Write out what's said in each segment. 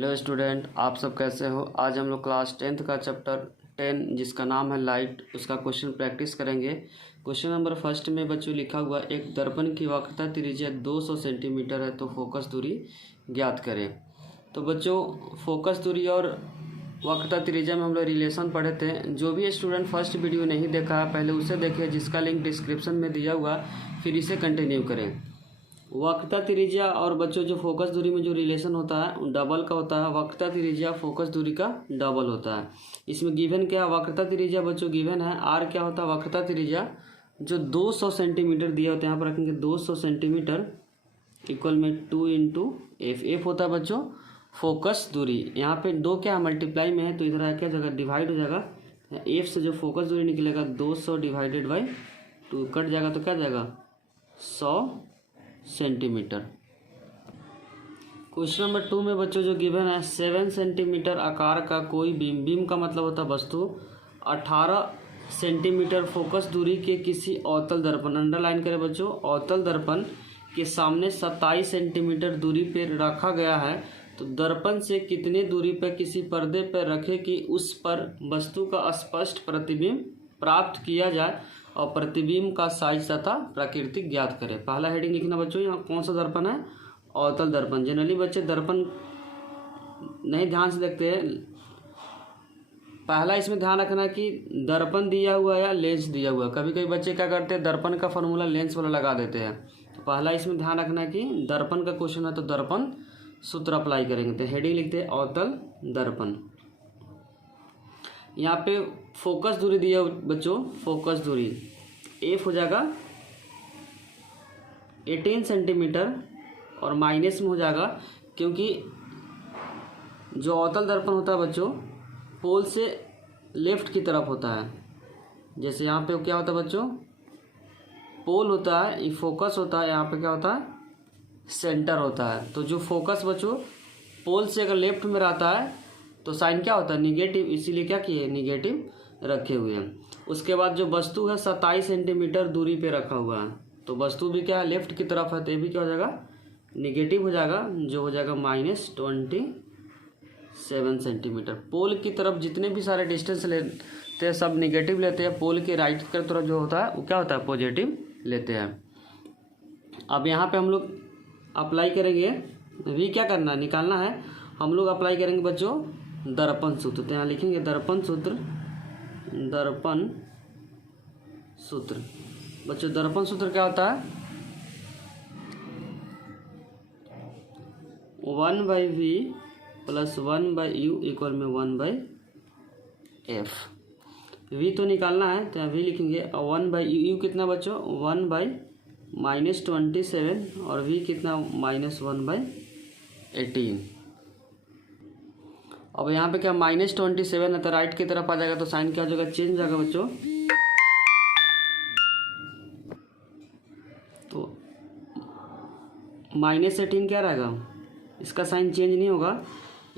Hello student, आप सब कैसे हो। आज हम लोग क्लास 10th का चैप्टर 10 जिसका नाम है लाइट, उसका क्वेश्चन प्रैक्टिस करेंगे। क्वेश्चन नंबर फर्स्ट में बच्चों लिखा हुआ, एक दर्पण की वक्रता त्रिज्या 200 सेंटीमीटर है तो फोकस दूरी ज्ञात करें। तो बच्चों, फोकस दूरी और वक्रता त्रिज्या में हम लोग रिलेशन पढ़े थे। जो भी स्टूडेंट फर्स्ट वीडियो नहीं देखा है पहले उसे देखें, जिसका लिंक डिस्क्रिप्शन में दिया हुआ, फिर इसे कंटिन्यू करें। वक्रता त्रिज्या और बच्चों जो फोकस दूरी में जो रिलेशन होता है डबल का होता है। वक्रता त्रिज्या फोकस दूरी का डबल होता है। इसमें गिवन क्या है, वक्रता त्रिज्या बच्चों गिवन है आर क्या होता है, वक्रता त्रिज्या जो 200 सेंटीमीटर दिया होता है, यहाँ पर रखेंगे 200 सेंटीमीटर इक्वल में 2 इंटू एफ। एफ होता है बच्चों फोकस दूरी। यहाँ पे 2 क्या है मल्टीप्लाई में है तो इधर क्या जगह डिवाइड हो जाएगा। एफ से जो फोकस दूरी निकलेगा 200 डिवाइडेड बाई 2 कट जाएगा तो क्या जाएगा 100 सेंटीमीटर। क्वेश्चन नंबर 2 में बच्चों जो गिवन है 7 सेंटीमीटर आकार का कोई बीम, बीम का मतलब होता है वस्तु, 18 सेंटीमीटर फोकस दूरी के किसी अवतल दर्पण, अंडरलाइन करें बच्चों, अवतल दर्पण के सामने 27 सेंटीमीटर दूरी पर रखा गया है। तो दर्पण से कितनी दूरी पर किसी पर्दे पर रखे कि उस पर वस्तु का स्पष्ट प्रतिबिंब प्राप्त किया जाए और प्रतिबिंब का साइज तथा प्रकृति ज्ञात करें। पहला हेडिंग लिखना बच्चों, यहाँ कौन सा दर्पण है, अवतल दर्पण। जनरली बच्चे दर्पण नहीं ध्यान से देखते हैं। पहला इसमें ध्यान रखना कि दर्पण दिया हुआ है या लेंस दिया हुआ है। कभी कभी बच्चे क्या करते हैं दर्पण का फॉर्मूला लेंस वाला लगा देते हैं। तो पहला इसमें ध्यान रखना कि दर्पण का क्वेश्चन है तो दर्पण सूत्र अप्लाई करेंगे। तो हेडिंग लिखते हैं अवतल दर्पण। यहाँ पे फोकस दूरी दिया बच्चों, फोकस दूरी एफ हो जाएगा 18 सेंटीमीटर और माइनस में हो जाएगा क्योंकि जो अवतल दर्पण होता है बच्चों पोल से लेफ्ट की तरफ होता है। जैसे यहाँ पे क्या होता है बच्चों, पोल होता है, ये फोकस होता है, यहाँ पे क्या होता है सेंटर होता है। तो जो फोकस बच्चों पोल से अगर लेफ्ट में रहता है तो साइन क्या होता है निगेटिव, इसीलिए क्या किए निगेटिव रखे हुए हैं। उसके बाद जो वस्तु है 27 सेंटीमीटर दूरी पे रखा हुआ है, तो वस्तु भी क्या है लेफ्ट की तरफ है, तो ये भी क्या हो जाएगा निगेटिव हो जाएगा, जो हो जाएगा -27 सेंटीमीटर। पोल की तरफ जितने भी सारे डिस्टेंस लेते हैं सब निगेटिव लेते हैं, पोल के राइट की तरफ जो होता है वो क्या होता है पॉजिटिव लेते हैं। अब यहाँ पे हम लोग अप्लाई करेंगे, वी क्या करना है निकालना है, हम लोग अप्लाई करेंगे बच्चों दर्पण सूत्र। तो यहाँ लिखेंगे दर्पण सूत्र, दर्पण सूत्र। बच्चों दर्पण सूत्र क्या होता है 1/v + 1/u इक्वल में 1/f। v तो निकालना है तो यहाँ v लिखेंगे और 1/u कितना बच्चों 1/-27 और v कितना -1/18। अब यहाँ पे क्या -27 है तो राइट की तरफ आ जाएगा तो साइन क्या हो जाएगा चेंज हो जाएगा बच्चों। तो -18 क्या रहेगा, इसका साइन चेंज नहीं होगा,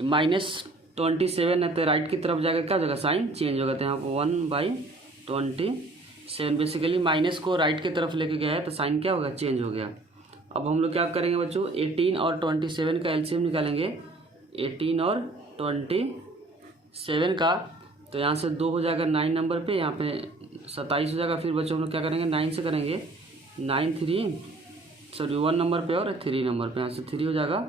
-27 है तो राइट की तरफ जाकर क्या हो जाएगा साइन चेंज होगा। तो यहाँ पर 1/27 बेसिकली माइनस को राइट की तरफ लेके गया है तो साइन क्या होगा चेंज हो गया। अब हम लोग क्या करेंगे बच्चों 18 और 27 का एलसीएम निकालेंगे। 18 और 27 का तो यहाँ से 2 हो जाएगा 9 नंबर पे, यहाँ पे 27 हो जाएगा। फिर बच्चों हम लोग क्या करेंगे 9 से करेंगे, 1 नंबर पे और 3 नंबर पे, यहाँ से 3 हो जाएगा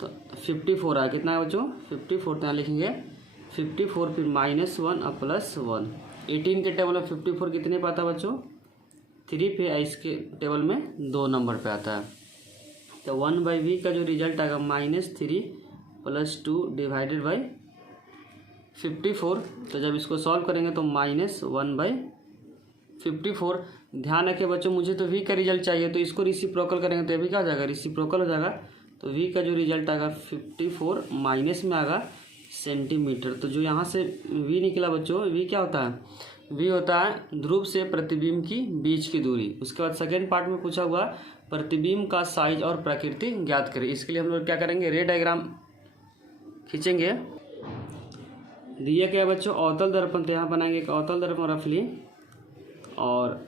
तो 54 आया। कितना है बच्चों 54। तो यहाँ लिखेंगे 54 फिर -1 और +1। 18 के टेबल में 54 कितने पे आता है बच्चों 3 पे, इसके टेबल में 2 नंबर पे आता है। तो 1/v का जो रिजल्ट आएगा -3 + 2 डिवाइडेड बाई 54। तो जब इसको सॉल्व करेंगे तो -1/54। ध्यान रखें बच्चों मुझे तो v का रिजल्ट चाहिए तो इसको रिसिप्रोकल करेंगे तो ये भी क्या हो जाएगा रिसिप्रोकल हो जाएगा। तो v का जो रिजल्ट आएगा 54 माइनस में आएगा सेंटीमीटर। तो जो यहाँ से v निकला बच्चों, v क्या होता है, v होता है ध्रुव से प्रतिबिंब की बीच की दूरी। उसके बाद सेकेंड पार्ट में पूछा हुआ प्रतिबिंब का साइज और प्रकृति ज्ञात करें। इसके लिए हम लोग क्या करेंगे रे डायग्राम खींचेंगे। दिया क्या है बच्चों अवतल दर्पण, तो यहाँ बनाएंगे एक अवतल दर्पण रफली, और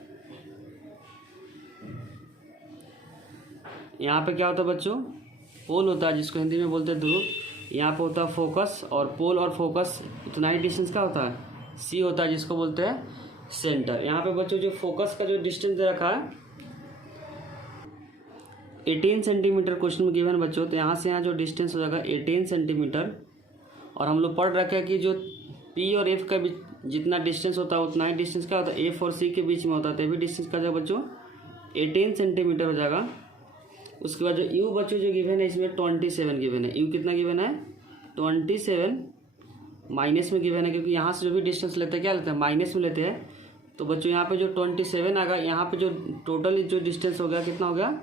यहाँ पे क्या होता है बच्चों पोल होता है जिसको हिंदी में बोलते हैं ध्रुव। यहाँ पे होता है फोकस, और पोल और फोकस उतना ही डिस्टेंस का होता है सी होता है, जिसको बोलते हैं सेंटर। यहाँ पे बच्चों जो फोकस का जो डिस्टेंस दे रखा है 18 सेंटीमीटर क्वेश्चन में गिवन बच्चों, तो यहाँ से यहाँ जो डिस्टेंस हो जाएगा 18 सेंटीमीटर। और हम लोग पढ़ रखे हैं कि जो पी और एफ का बीच जितना डिस्टेंस होता है उतना ही डिस्टेंस क्या होता है एफ और सी के बीच में होता है, तभी डिस्टेंस का जाएगा बच्चों 18 सेंटीमीटर हो जाएगा। उसके बाद जो यू बच्चों जो गिवन है इसमें 27 गिवन है। यू कितना गिवन है 27, माइनस में गिवन है, क्योंकि यहाँ से जो भी डिस्टेंस लेते हैं क्या लेते हैं माइनस में लेते हैं। तो बच्चों यहाँ पे जो 27 आएगा, यहाँ पे जो टोटल जो डिस्टेंस हो गया कितना हो गया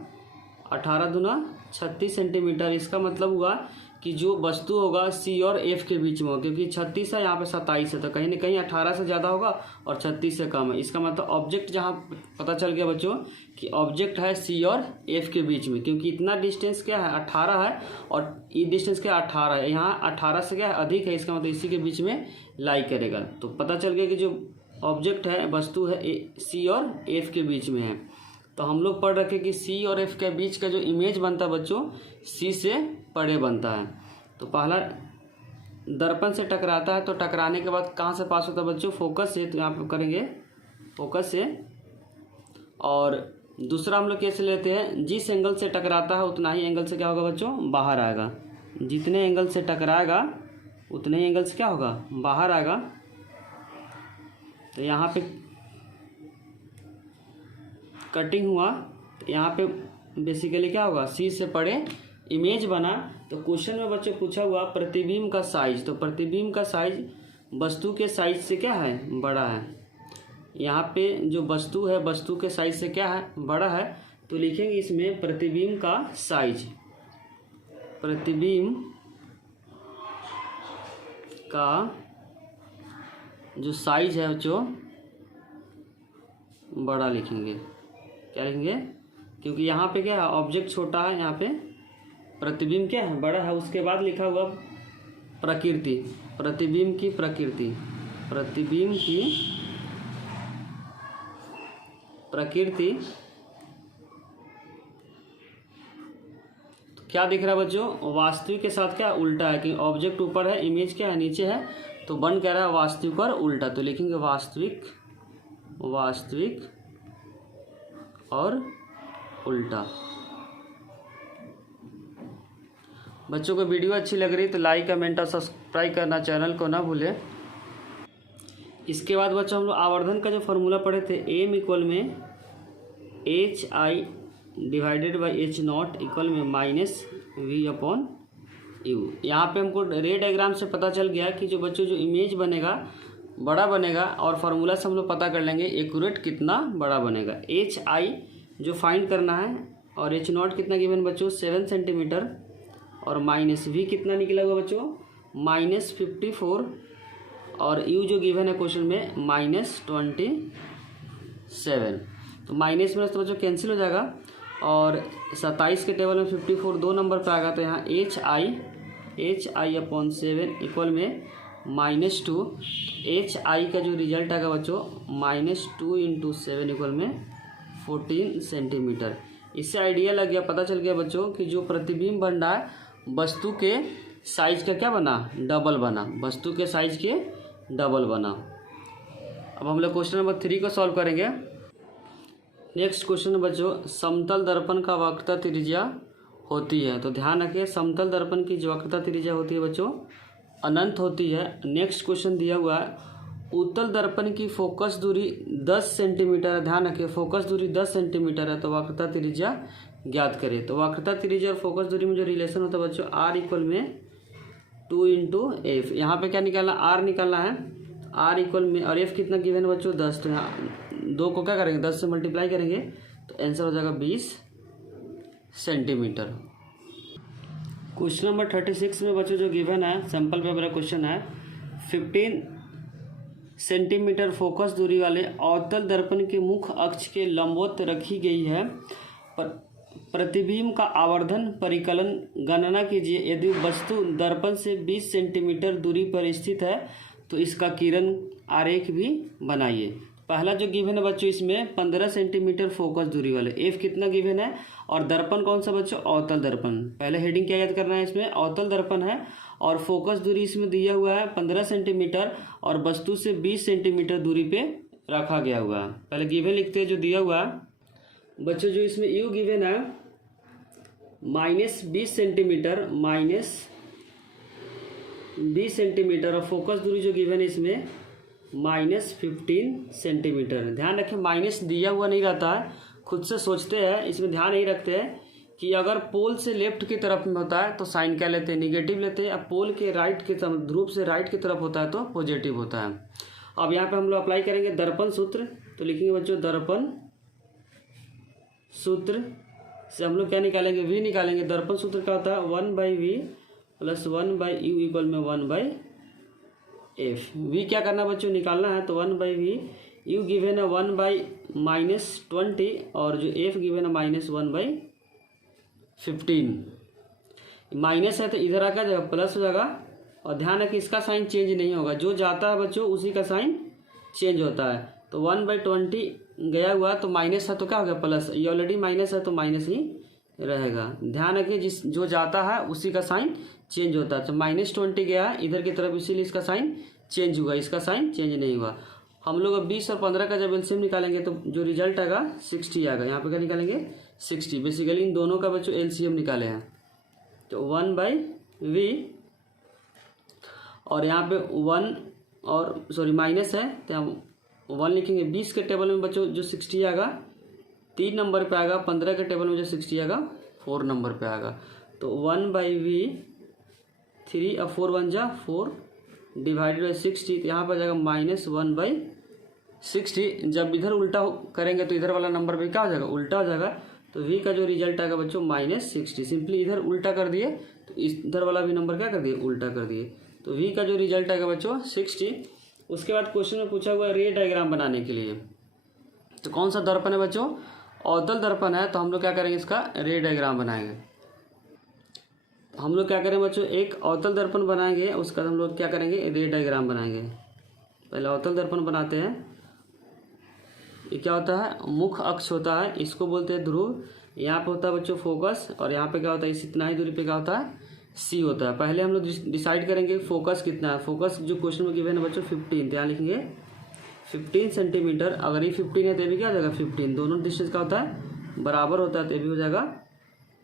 18 दूना 36 सेंटीमीटर। इसका मतलब हुआ कि जो वस्तु होगा सी और एफ के बीच में होगा, क्योंकि 36 है यहाँ पे 27 है, तो कहीं ना कहीं 18 से ज़्यादा होगा और 36 से कम है। इसका मतलब ऑब्जेक्ट जहाँ पता चल गया बच्चों कि ऑब्जेक्ट है सी और एफ के बीच में, क्योंकि इतना डिस्टेंस क्या है 18 है और ये डिस्टेंस क्या 18 है, यहाँ 18 से क्या है अधिक है, इसका मतलब इसी के बीच में लाई करेगा। तो पता चल गया कि जो ऑब्जेक्ट है वस्तु है सी और एफ के बीच में है। तो हम लोग पढ़ रखे कि सी और एफ के बीच का जो इमेज बनता है बच्चों सी से परे बनता है। तो पहला दर्पण से टकराता है, तो टकराने के बाद कहाँ से पास होता है बच्चों फोकस से, तो यहाँ पे करेंगे फोकस से। और दूसरा हम लोग कैसे लेते हैं जिस एंगल से टकराता है उतना ही एंगल से क्या होगा बच्चों बाहर आएगा। जितने एंगल से टकराएगा उतने ही एंगल से क्या होगा बाहर आएगा। तो यहाँ पे कटिंग हुआ, तो यहाँ पे बेसिकली क्या होगा सी से पड़े इमेज बना। तो क्वेश्चन में बच्चों पूछा हुआ प्रतिबिंब का साइज, तो प्रतिबिंब का साइज वस्तु के साइज से क्या है बड़ा है। यहाँ पे जो वस्तु है वस्तु के साइज से क्या है बड़ा है, तो लिखेंगे इसमें प्रतिबिंब का साइज, प्रतिबिंब का जो साइज है बच्चों बड़ा लिखेंगे। क्या लिखेंगे, क्योंकि यहाँ पे क्या है ऑब्जेक्ट छोटा है, यहाँ पे प्रतिबिंब क्या है बड़ा है। उसके बाद लिखा हुआ प्रकृति, प्रतिबिंब की प्रकृति, प्रतिबिंब की प्रकृति। तो क्या दिख रहा है बच्चों वास्तविक के साथ क्या उल्टा है, कि ऑब्जेक्ट ऊपर है इमेज क्या है नीचे है, तो बन कह रहा है वास्तविक और उल्टा। तो लिखेंगे वास्तविक, वास्तविक और उल्टा। बच्चों को वीडियो अच्छी लग रही तो लाइक कमेंट और सब्सक्राइब करना चैनल को ना भूलें। इसके बाद बच्चों हम लोग आवर्धन का जो फॉर्मूला पढ़े थे एम इक्वल में H I divided by H not equal में माइनस वी अपॉन यू। यहाँ पे हमको रे डायग्राम से पता चल गया कि जो बच्चों जो इमेज बनेगा बड़ा बनेगा, और फार्मूला से हम लोग पता कर लेंगे एक्यूरेट कितना बड़ा बनेगा। एच आई जो फाइंड करना है और एच नॉट कितना गिवन बच्चों 7 सेंटीमीटर, और माइनस वी कितना निकला हुआ बच्चों -54, और यू जो गिवन है क्वेश्चन में -27। तो माइनस में तो बच्चों कैंसिल हो जाएगा, और 27 के टेबल में 54 दो नंबर पर आएगा, तो यहाँ एच आई अपॉन 7 इक्वल में -2। एच आई का जो रिजल्ट आएगा बच्चों -2 × 7 इक्वल में 14 सेंटीमीटर। इससे आइडिया लग गया, पता चल गया बच्चों कि जो प्रतिबिंब बन रहा है वस्तु के साइज का क्या बना डबल बना, वस्तु के साइज के डबल बना। अब हम लोग क्वेश्चन नंबर 3 को सॉल्व करेंगे। नेक्स्ट क्वेश्चन बच्चों समतल दर्पण का वक्रता त्रिज्या होती है। तो ध्यान रखिए समतल दर्पण की जो वक्रता त्रिज्या होती है बच्चों अनंत होती है। नेक्स्ट क्वेश्चन दिया हुआ है उत्तल दर्पण की फोकस दूरी 10 सेंटीमीटर है। ध्यान रखिए फोकस दूरी 10 सेंटीमीटर है, तो वक्रता त्रिज्या ज्ञात करें। तो वक्रता त्रिज्या और फोकस दूरी में जो रिलेशन होता है बच्चों r इक्वल में 2 × f। यहाँ पे क्या निकालना r निकालना है, r इक्वल में, और f कितना गिवन है बच्चों 10, तो यहाँ 2 को क्या करेंगे 10 से मल्टीप्लाई करेंगे, तो आंसर हो जाएगा 20 सेंटीमीटर। क्वेश्चन नंबर 36 में बच्चों जो गिवन है सैंपल पेपर का क्वेश्चन है 15 सेंटीमीटर फोकस दूरी वाले अवतल दर्पण के मुख्य अक्ष के लंबवत रखी गई है। प्रतिबिंब का आवर्धन परिकलन गणना कीजिए। यदि वस्तु दर्पण से 20 सेंटीमीटर दूरी पर स्थित है तो इसका किरण आरेख भी बनाइए। पहला जो गिवन है बच्चों इसमें 15 सेंटीमीटर फोकस दूरी वाले, एफ कितना गिवन है, और दर्पण कौन सा बच्चों, अवतल दर्पण। पहले हेडिंग क्या याद करना है, इसमें अवतल दर्पण है और फोकस दूरी इसमें दिया हुआ है 15 सेंटीमीटर और वस्तु से 20 सेंटीमीटर दूरी पे रखा गया हुआ है। पहले गिवन लिखते हैं जो दिया हुआ है बच्चों, जो इसमें यू गिवन है -20 सेंटीमीटर, -20 सेंटीमीटर और फोकस दूरी जो गिवन है इसमें -15 सेंटीमीटर। ध्यान रखें माइनस दिया हुआ नहीं रहता है, खुद से सोचते हैं, इसमें ध्यान नहीं रखते हैं कि अगर पोल से लेफ्ट की तरफ में होता है तो साइन क्या लेते हैं, निगेटिव लेते हैं, अब पोल के राइट की तरफ, ध्रुव से राइट की तरफ होता है तो पॉजिटिव होता है। अब यहाँ पे हम लोग अप्लाई करेंगे दर्पण सूत्र, तो लिखेंगे बच्चों दर्पण सूत्र से हम लोग क्या निकालेंगे, v निकालेंगे। दर्पण सूत्र क्या होता है 1/v + 1/u = 1/f। v क्या करना बच्चों, निकालना है, तो 1/v, u गिवन है 1/-20 और जो f गिवन है -1/15। माइनस है तो इधर आकर जाएगा प्लस हो जाएगा, और ध्यान है कि इसका साइन चेंज नहीं होगा, जो जाता है बच्चों उसी का साइन चेंज होता है। तो 1/20 गया हुआ तो माइनस है तो क्या हो गया प्लस, ये ऑलरेडी माइनस है तो माइनस ही रहेगा। ध्यान रखिए जिस जो जाता है उसी का साइन चेंज होता है। तो -20 गया इधर की तरफ, इसीलिए इसका साइन चेंज हुआ, इसका साइन चेंज नहीं हुआ। हम लोग अब 20 और 15 का जब एलसीएम निकालेंगे तो जो रिजल्ट आएगा 60 आएगा। यहाँ पे क्या निकालेंगे 60। बेसिकली इन दोनों का बच्चों एलसीएम निकाले हैं, तो 1/v और यहाँ पे 1 और सॉरी माइनस है तो हम 1 लिखेंगे। 20 के टेबल में बच्चों जो 60 आएगा 3 नंबर पे आएगा, 15 के टेबल में जो 60 आएगा 4 नंबर पे आएगा। तो 1/v 3 और 4 1 जा 4 डिवाइडेड बाई 60, तो यहाँ पर जाएगा -1/60। जब इधर उल्टा करेंगे तो इधर वाला नंबर भी क्या हो जाएगा, उल्टा हो जाएगा। तो v का जो रिजल्ट आएगा बच्चों -60। सिंपली इधर उल्टा कर दिए तो इधर वाला भी नंबर क्या कर दिए, उल्टा कर दिए। तो v का जो रिजल्ट आएगा बच्चों 60। उसके बाद क्वेश्चन में पूछा हुआ रे डायग्राम बनाने के लिए, तो कौन सा दर्पण है बच्चों, अवतल दर्पण है। तो हम लोग क्या करेंगे, इसका रे डायग्राम बनाएंगे। हम लोग क्या करें बच्चों, एक अवतल दर्पण बनाएंगे, उसका हम लोग क्या करेंगे, रे डायग्राम बनाएंगे। पहले अवतल दर्पण बनाते हैं। ये क्या होता है, मुख्य अक्ष होता है, इसको बोलते हैं ध्रुव। यहाँ पे होता है बच्चों फोकस, और यहाँ पे क्या होता है, इस इतना ही दूरी पे क्या होता है, सी होता है। पहले हम लोग डिसाइड करेंगे फोकस कितना है। फोकस जो क्वेश्चन में गिवन है बच्चों 15, यहाँ लिखेंगे 15 सेंटीमीटर। अगर ये 15 है तो ये भी क्या हो जाएगा 15, दोनों डिस्टेंस का होता है बराबर होता है, तो ये भी हो जाएगा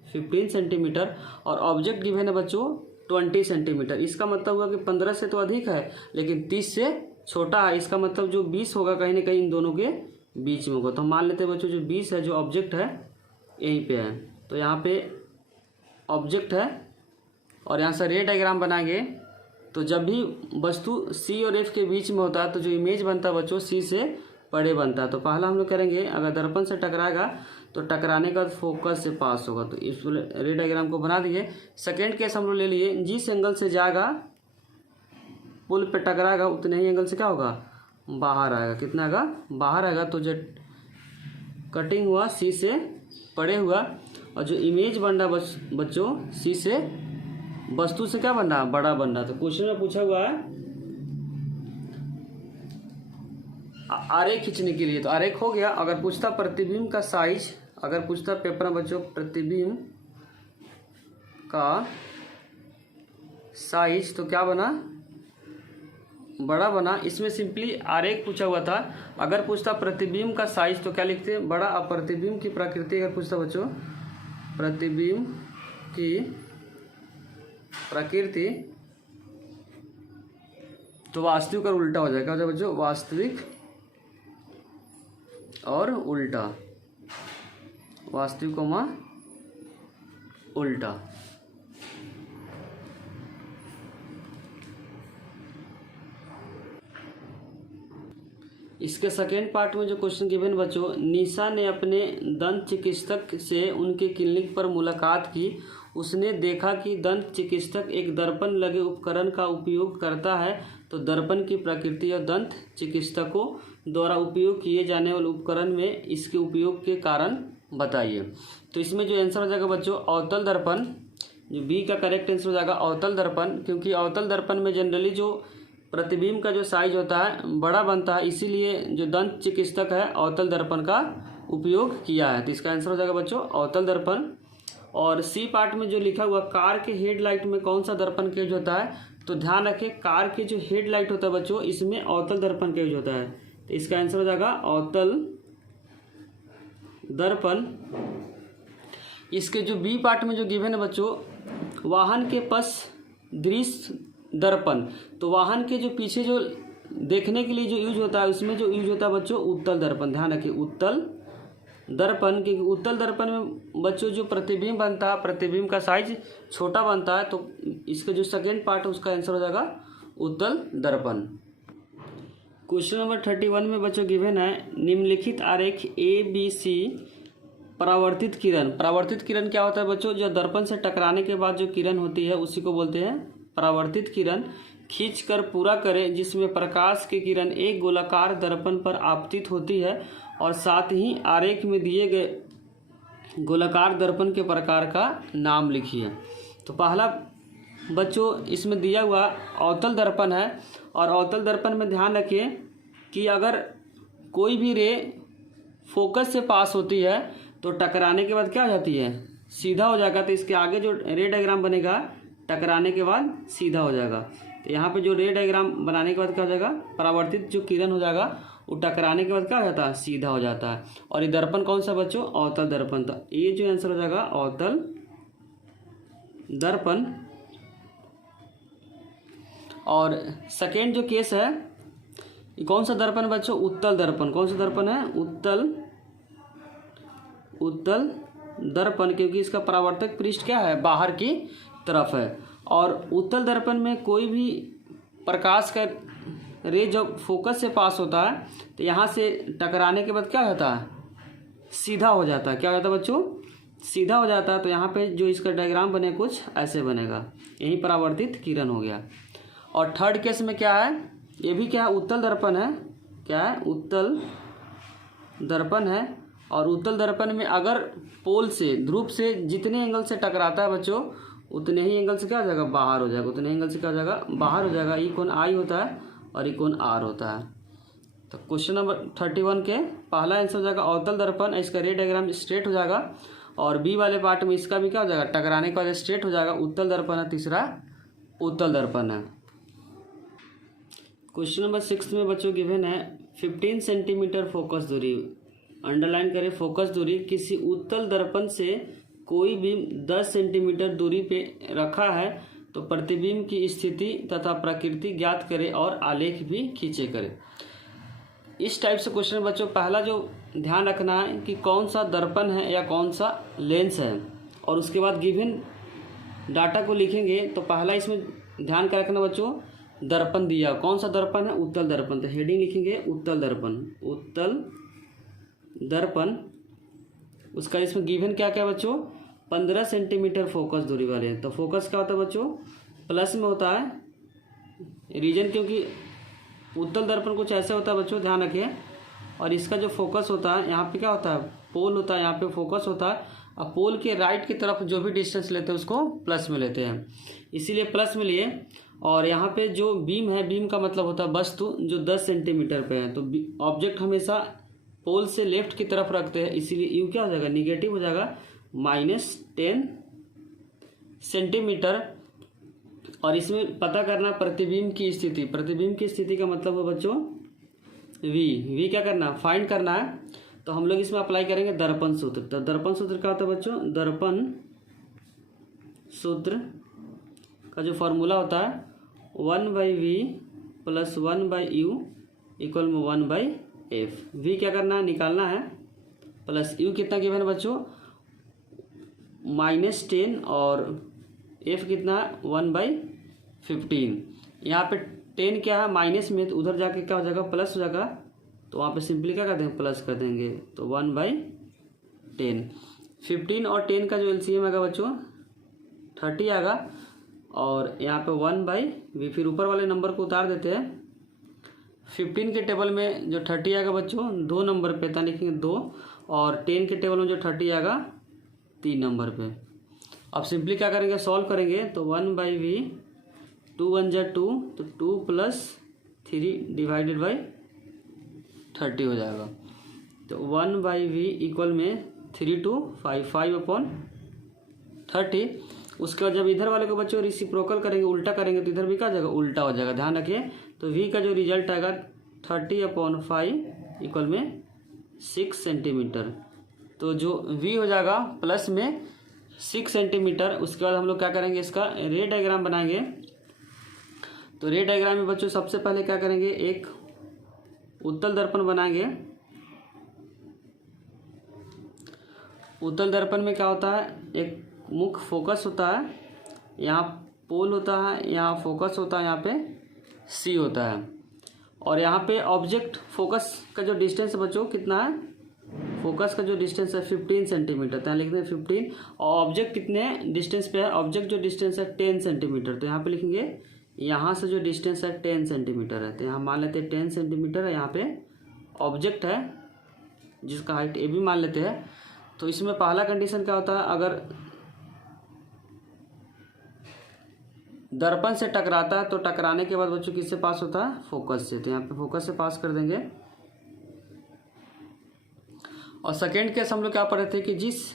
15 सेंटीमीटर। और ऑब्जेक्ट गिवन है बच्चों 20 सेंटीमीटर। इसका मतलब हुआ कि 15 से तो अधिक है लेकिन 30 से छोटा है, इसका मतलब जो 20 होगा कहीं ना कहीं इन दोनों के बीच में होगा। तो मान लेते हैं बच्चों जो 20 है, जो ऑब्जेक्ट है यहीं पे है, तो यहाँ पे ऑब्जेक्ट है और यहाँ से रे डायग्राम बनाएंगे। तो जब भी वस्तु सी और एफ के बीच में होता है तो जो इमेज बनता है बच्चों सी से बड़े बनता है। तो पहला हम लोग करेंगे, अगर दर्पण से टकराएगा तो टकराने का फोकस से पास होगा, तो इस रे डायग्राम को बना दिए। सेकेंड केस हम लोग ले लिए, जिस एंगल से जाएगा पुल पे टकराएगा उतने ही एंगल से क्या होगा, बाहर आएगा। कितना आएगा, बाहर आएगा। तो जो कटिंग हुआ सी से पड़े हुआ, और जो इमेज बन रहा बच्चों सी से वस्तु से क्या बन रहा, बड़ा बन रहा। तो क्वेश्चन में पूछा हुआ है आरेख खींचने के लिए, तो आरेख हो गया। अगर पूछता प्रतिबिंब का साइज, अगर पूछता पेपर में बच्चों प्रतिबिंब का साइज, तो क्या बना, बड़ा बना। इसमें सिंपली आरेख पूछा हुआ था। अगर पूछता प्रतिबिंब का साइज तो क्या लिखते हैं, बड़ा। और प्रतिबिंब की प्रकृति अगर पूछता बच्चों, प्रतिबिंब की प्रकृति, तो वास्तविक और उल्टा हो जाएगा। क्या बच्चों, वास्तविक और उल्टा, वास्तविक कोमा उल्टा। इसके सेकेंड पार्ट में जो क्वेश्चन गिवन बच्चों, निशा ने अपने दंत चिकित्सक से उनके क्लिनिक पर मुलाकात की। उसने देखा कि दंत चिकित्सक एक दर्पण लगे उपकरण का उपयोग करता है। तो दर्पण की प्रकृति और दंत चिकित्सकों द्वारा उपयोग किए जाने वाले उपकरण में इसके उपयोग के कारण बताइए। तो इसमें जो आंसर हो जाएगा बच्चों अवतल दर्पण, जो बी का करेक्ट आंसर हो जाएगा अवतल दर्पण, क्योंकि अवतल दर्पण में जनरली जो प्रतिबिंब का जो साइज होता है बड़ा बनता है, इसीलिए जो दंत चिकित्सक है अवतल दर्पण का उपयोग किया है। तो इसका आंसर हो जाएगा बच्चों अवतल दर्पण। और सी पार्ट में जो लिखा हुआ कार के हेडलाइट में कौन सा दर्पण का यूज होता है, तो ध्यान रखें कार के जो हेडलाइट होता है बच्चों इसमें अवतल दर्पण का यूज होता है। तो इसका आंसर हो जाएगा अवतल दर्पण। इसके जो बी पार्ट में जो गिवन है बच्चों वाहन के पश दृश्य दर्पण, तो वाहन के जो पीछे जो देखने के लिए जो यूज होता है उसमें जो यूज होता है बच्चों उत्तल दर्पण। ध्यान रखिए उत्तल दर्पण, क्योंकि उत्तल दर्पण में बच्चों जो प्रतिबिंब बनता है प्रतिबिंब का साइज छोटा बनता है, तो इसका जो सेकेंड पार्ट है उसका आंसर हो जाएगा उत्तल दर्पण। क्वेश्चन नंबर 31 में बच्चों गिवन है निम्नलिखित आरेख ABC परावर्तित किरण। परावर्तित किरण क्या होता है बच्चों, जो दर्पण से टकराने के बाद जो किरण होती है उसी को बोलते हैं परावर्तित किरण। खींचकर पूरा करें जिसमें प्रकाश की किरण एक गोलाकार दर्पण पर आपतित होती है और साथ ही आरेख में दिए गए गोलाकार दर्पण के प्रकार का नाम लिखिए। तो पहला बच्चों इसमें दिया हुआ अवतल दर्पण है, और अवतल दर्पण में ध्यान रखिए कि अगर कोई भी रे फोकस से पास होती है तो टकराने के बाद क्या हो जाती है, सीधा हो जाएगा। तो इसके आगे जो रे डायग्राम बनेगा टकराने के बाद सीधा हो जाएगा। तो यहाँ पे जो रे डायग्राम बनाने के बाद क्या हो जाएगा, परावर्तित जो किरण हो जाएगा वो टकराने के बाद क्या हो जाता है, सीधा हो जाता है। और ये दर्पण कौन सा बच्चों, अवतल दर्पण। तो ये जो आंसर हो जाएगा अवतल दर्पण। और सेकेंड जो केस है ये कौन सा दर्पण बच्चों, उत्तल दर्पण। कौन सा दर्पण है, उत्तल दर्पण, क्योंकि इसका परावर्तक पृष्ठ क्या है, बाहर की तरफ है। और उत्तल दर्पण में कोई भी प्रकाश का रे जब फोकस से पास होता है तो यहाँ से टकराने के बाद क्या होता है, सीधा हो जाता है। क्या हो जाता है बच्चों, सीधा हो जाता है। तो यहाँ पे जो इसका डायग्राम बने कुछ ऐसे बनेगा, यही परावर्तित किरण हो गया। और थर्ड केस में क्या है, ये भी क्या है, उत्तल दर्पण है। क्या है, उत्तल दर्पण है। और उत्तल दर्पण में अगर पोल से ध्रुव से जितने एंगल से टकराता है बच्चों उतने ही एंगल से क्या हो जाएगा, बाहर हो जाएगा। उतने एंगल से क्या हो जाएगा, बाहर हो जाएगा। ये कोण आई होता है और ये कोण आर होता है। तो क्वेश्चन नंबर 31 के पहला आंसर हो जाएगा अवतल दर्पण, इसका रे डायग्राम स्ट्रेट हो जाएगा। और बी वाले पार्ट में इसका भी क्या हो जाएगा, टकराने के बाद स्ट्रेट हो जाएगा, उत्तल दर्पण है। तीसरा उत्तल दर्पण है। क्वेश्चन नंबर 6 में बच्चों गिवन है 15 सेंटीमीटर फोकस दूरी, अंडरलाइन करें फोकस दूरी, किसी उत्तल दर्पण से कोई बीम 10 सेंटीमीटर दूरी पे रखा है तो प्रतिबिंब की स्थिति तथा प्रकृति ज्ञात करें और आलेख भी खींचे करें। इस टाइप से क्वेश्चन बच्चों पहला जो ध्यान रखना है कि कौन सा दर्पण है या कौन सा लेंस है, और उसके बाद गिवन डाटा को लिखेंगे। तो पहला इसमें ध्यान का रखना बच्चों, दर्पण दिया कौन सा दर्पण है, उत्तल दर्पण। तो हेडिंग लिखेंगे उत्तल दर्पण, उत्तल दर्पण। उसका इसमें गिवन क्या क्या बच्चों, 15 सेंटीमीटर फोकस दूरी वाले हैं। तो फोकस क्या होता है बच्चों, प्लस में होता है। रीजन क्योंकि उत्तल दर्पण कुछ ऐसे होता है बच्चों, ध्यान रखिए। और इसका जो फोकस होता है यहाँ पे क्या होता है, पोल होता है, यहाँ पे फोकस होता है। अब पोल के राइट की तरफ जो भी डिस्टेंस लेते हैं उसको प्लस में लेते हैं, इसीलिए प्लस में लिए। और यहाँ पे जो बीम है, बीम का मतलब होता है वस्तु जो 10 सेंटीमीटर पे है। तो ऑब्जेक्ट हमेशा पोल से लेफ्ट की तरफ रखते हैं, इसीलिए यू क्या हो जाएगा, निगेटिव हो जाएगा, -10 सेंटीमीटर। और इसमें पता करना प्रतिबिंब की स्थिति। प्रतिबिंब की स्थिति का मतलब है बच्चों वी क्या करना, फाइंड करना है। तो हम लोग इसमें अप्लाई करेंगे दर्पण सूत्र। तो दर्पण सूत्र क्या होता है बच्चों, दर्पण सूत्र का जो फॉर्मूला होता है 1/v + 1/u = 1/f। v क्या करना है, निकालना है, प्लस u कितना गिवन है बच्चों, -10, और f कितना है 1/15। यहाँ पे 10 क्या है, माइनस में, तो उधर जाके क्या हो जाएगा, प्लस हो जाएगा। तो वहाँ पे सिंपली क्या कर देंगे, प्लस कर देंगे। तो 1/10। 15 और 10 का जो एलसीएम आएगा बच्चों 30 आएगा। और यहाँ पे 1/v, फिर ऊपर वाले नंबर को उतार देते हैं। 15 के टेबल में जो 30 आएगा बच्चों 2 नंबर पे था, लिखेंगे 2। और 10 के टेबल में जो 30 आएगा 3 नंबर पे। अब सिंपली क्या करेंगे, सॉल्व करेंगे। तो 1/v, 2 × 1 = 2, तो 2 + 3/30 हो जाएगा। तो 1/v इक्वल में 3 to 5, 5/30। उसके बाद जब इधर वाले को बच्चों रेसिप्रोकल करेंगे, उल्टा करेंगे, तो इधर भी क्या हो जाएगा, उल्टा हो जाएगा। ध्यान रखिए। तो v का जो रिजल्ट आएगा 30/5 इक्वल में 6 सेंटीमीटर। तो जो v हो जाएगा प्लस में 6 सेंटीमीटर। उसके बाद हम लोग क्या करेंगे, इसका रे डायग्राम बनाएंगे। तो रे डायग्राम में बच्चों सबसे पहले क्या करेंगे, एक उत्तल दर्पण बनाएंगे। उत्तल दर्पण में क्या होता है, एक मुख्य फोकस होता है, यहाँ पोल होता है, यहाँ फोकस होता है, यहाँ पे सी होता है। और यहाँ पे ऑब्जेक्ट फोकस का जो डिस्टेंस बच्चों कितना है, फोकस का जो डिस्टेंस है 15 सेंटीमीटर। तो यहाँ लिखते हैं 15। और ऑब्जेक्ट कितने डिस्टेंस पे है, ऑब्जेक्ट जो डिस्टेंस है 10 सेंटीमीटर। तो यहाँ पे लिखेंगे यहाँ से जो डिस्टेंस है 10 सेंटीमीटर है। तो यहाँ मान लेते हैं 10 सेंटीमीटर है। यहाँ पे ऑब्जेक्ट है जिसका हाइट ए भी मान लेते हैं। तो इसमें पहला कंडीशन क्या होता है, अगर दर्पण से टकराता है तो टकराने के बाद बच्चों किससे पास होता है, फोकस से। तो यहाँ पे फोकस से पास कर देंगे। और सेकेंड केस हम लोग क्या पढ़े थे कि जिस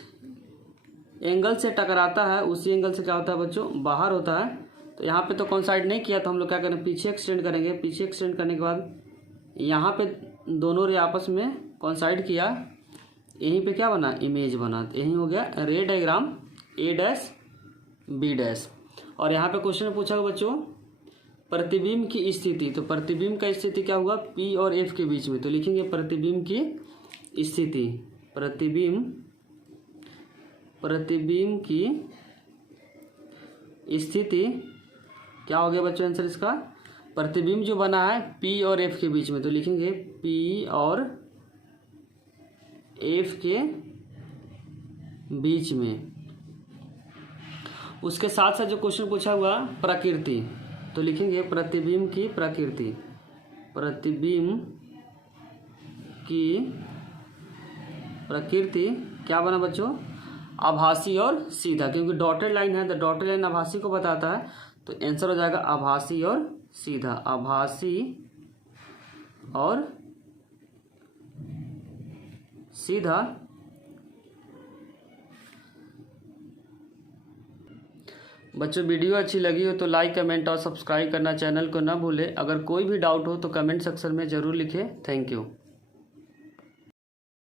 एंगल से टकराता है उसी एंगल से क्या होता है बच्चों, बाहर होता है। तो यहाँ पे तो कॉन्साइड नहीं किया, तो हम लोग क्या करें, पीछे एक्सटेंड करेंगे। पीछे एक्सटेंड करने के बाद यहाँ पे दोनों रे आपस में कॉन्साइड किया, यहीं पे क्या बना, इमेज बना। तो यही हो गया रे डायग्राम A-B'। और यहाँ पे क्वेश्चन पूछा हुआ बच्चों प्रतिबिंब की स्थिति। तो प्रतिबिंब का स्थिति क्या हुआ, P और F के बीच में। तो लिखेंगे प्रतिबिंब की स्थिति, प्रतिबिंब की स्थिति क्या हो गया बच्चों आंसर इसका, प्रतिबिंब जो बना है P और F के बीच में। तो लिखेंगे P और F के बीच में। उसके साथ साथ जो क्वेश्चन पूछा हुआ प्रकृति, तो लिखेंगे प्रतिबिंब की प्रकृति, प्रतिबिंब की प्रकृति क्या बना बच्चों, आभासी और सीधा। क्योंकि डॉटेड लाइन है तो डॉटेड लाइन आभासी को बताता है। तो आंसर हो जाएगा आभासी और सीधा, आभासी और सीधा। बच्चों वीडियो अच्छी लगी हो तो लाइक, कमेंट और सब्सक्राइब करना चैनल को ना भूलें। अगर कोई भी डाउट हो तो कमेंट सेक्शन में ज़रूर लिखें। Thank you.